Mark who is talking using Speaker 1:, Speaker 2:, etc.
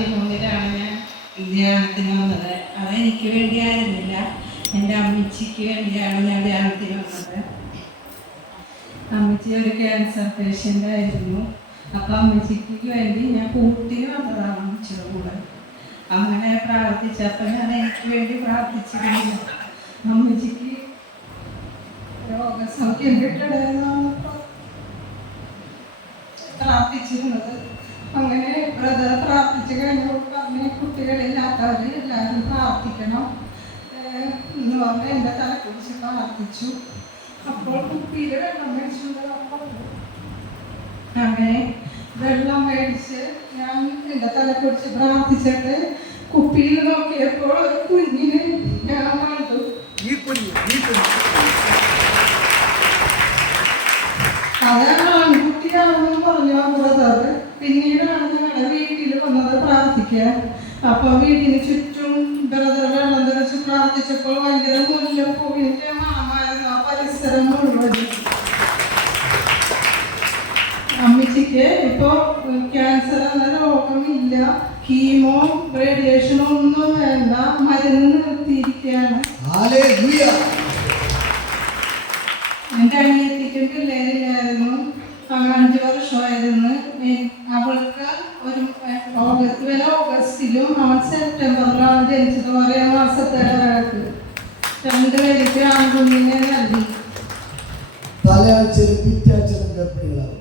Speaker 1: പതിമൂന്നിലാണ് ഞാൻ ഈ ധ്യാനത്തിന് വന്നത്. അത് എനിക്ക് വേണ്ടിയായിരുന്നില്ല. എന്റെ അമ്മച്ചിക്ക് വേണ്ടിയാണ് ഞാൻ ധ്യാനത്തിന് വന്നത്. അമ്മച്ചി ഒരു ക്യാൻസർ പേഷ്യന്റ് ആയിരുന്നു. അപ്പം അമ്മച്ചിക്ക് വേണ്ടി ഞാൻ കൂട്ടി വന്നതാണ് അമ്മച്ചിയുടെ കൂടെ. അങ്ങനെ പ്രാർത്ഥിച്ചപ്പോൾ ഞാൻ എനിക്ക് വേണ്ടി പ്രാർത്ഥിച്ചിരുന്നു അമ്മച്ചിക്ക് രോഗസൗഖ്യം കിട്ടണമെന്നാണ് പ്രാർത്ഥിച്ചിരുന്നത്. അങ്ങനെ ബ്രദർ ഏഹ് എന്ന് പറഞ്ഞ് എന്റെ തലക്കുറിച്ച് പ്രാർത്ഥിച്ചു അപ്പോൾ കുപ്പിയിൽ വെള്ളം മേടിച്ചുകൊണ്ട് അങ്ങനെ വെള്ളം മേടിച്ച് ഞാൻ എന്റെ തലക്കുറിച്ച് പ്രാർത്ഥിച്ചിട്ട് കുപ്പിയിൽ നോക്കിയപ്പോൾ ഒരു കുഞ്ഞിനെ ഞാൻ കണ്ടു.
Speaker 2: ഈ കുഞ്ഞ് ഈ കുഞ്ഞ്.
Speaker 1: അത് ആൺകുട്ടിയാണെന്ന് പറഞ്ഞു ബ്രദർ. പിന്നീടാണ് ഞങ്ങളുടെ വീട്ടിൽ വന്നത് പ്രാർത്ഥിക്കാൻ. അപ്പൊ വീടിന് ചുറ്റും പരിസരം മുഴുവൻ അമ്മച്ചിക്ക് ഇപ്പോ ക്യാൻസർ എന്ന രോഗമില്ല. കീമോ റേഡിയേഷൻ ഒന്നും വേണ്ട. മരുന്ന് നിർത്തിയിരിക്കുകയാണ്. എന്റെ അനിയത്തിക്കും പിള്ളേരില്ലായിരുന്നു. അഞ്ച് വർഷമായിരുന്നു. അവൾക്ക് ഒരു ഓഗസ്റ്റ് വരെ ഓഗസ്റ്റിലും അവൻ സെപ്റ്റംബറിലാണ് ജനിച്ചത്. ഒരേ മാസത്തെ ഇടവേളക്ക്. രണ്ട് പേർക്ക് ആൺകുഞ്ഞിനെ നൽകി
Speaker 2: തലയാഴ്ചയിലും പിറ്റാഴ്ചയിലും ഗർഭിണികളാവും